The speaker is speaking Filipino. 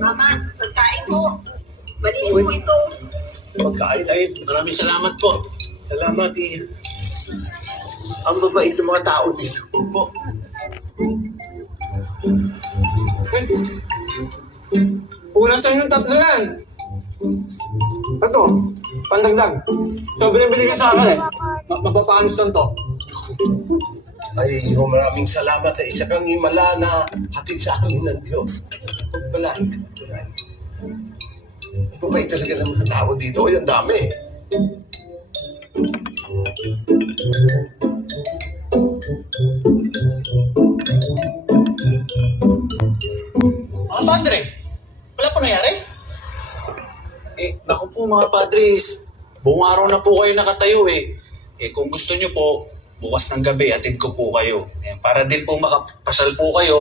Mama, pagkain mo. Malinis mo ito. Pagkain ay maraming salamat po. Salamat eh. Ang babait ng mga tao dito po. Kulang sa inyong tatlo yan. Ito, pandagdag. Sobrang bili ka sa akin eh. Mapapanis lang to. Ay, maraming salamat. Isa kang himala na hatid sa amin ng Diyos. Pagpalain ka. Ang babait talaga ng mga tao dito. Ay, ang dami. Mga padre, wala po nangyari? Naku po mga padres, buong araw na po kayo nakatayo eh. Kung gusto nyo po, bukas ng gabi, atid ko po kayo. Para din po makapasal po kayo.